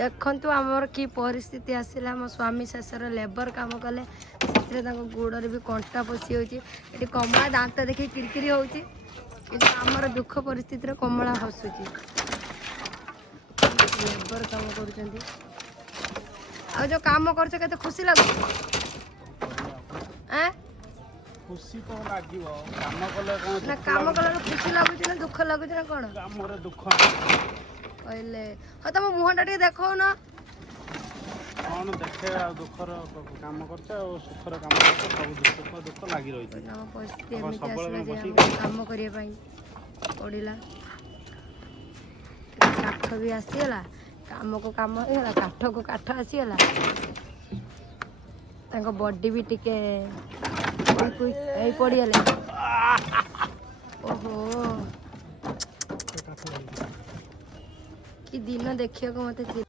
देखु आमर कि परिस्थिति आसला मो स्वामी शेषर लेबर काम कले से गोड़ भी कंटा पशि होती कमला दांत देखिए किरकिरी होती आमर दुख परिस्थिति कमला हसुची लेबर काम कर जो काम कर खुशी लगुच खुशी तो लागिव काम कले ना काम कला खुशी लगुच ना दुख लगुच ना कौन काम दुख कहले हाँ तुम मुहटा टे देख ना कौन देखे दुखर काम कर सुखर काम कर सब दुख दुख लगी रही परिस्थिति काम करने पड़ा काठ भी आसीगला काम को काम होगा काठ को काठ आसीगला बॉडी भी टिके पड़गले ओहो कि दिन देखिए मत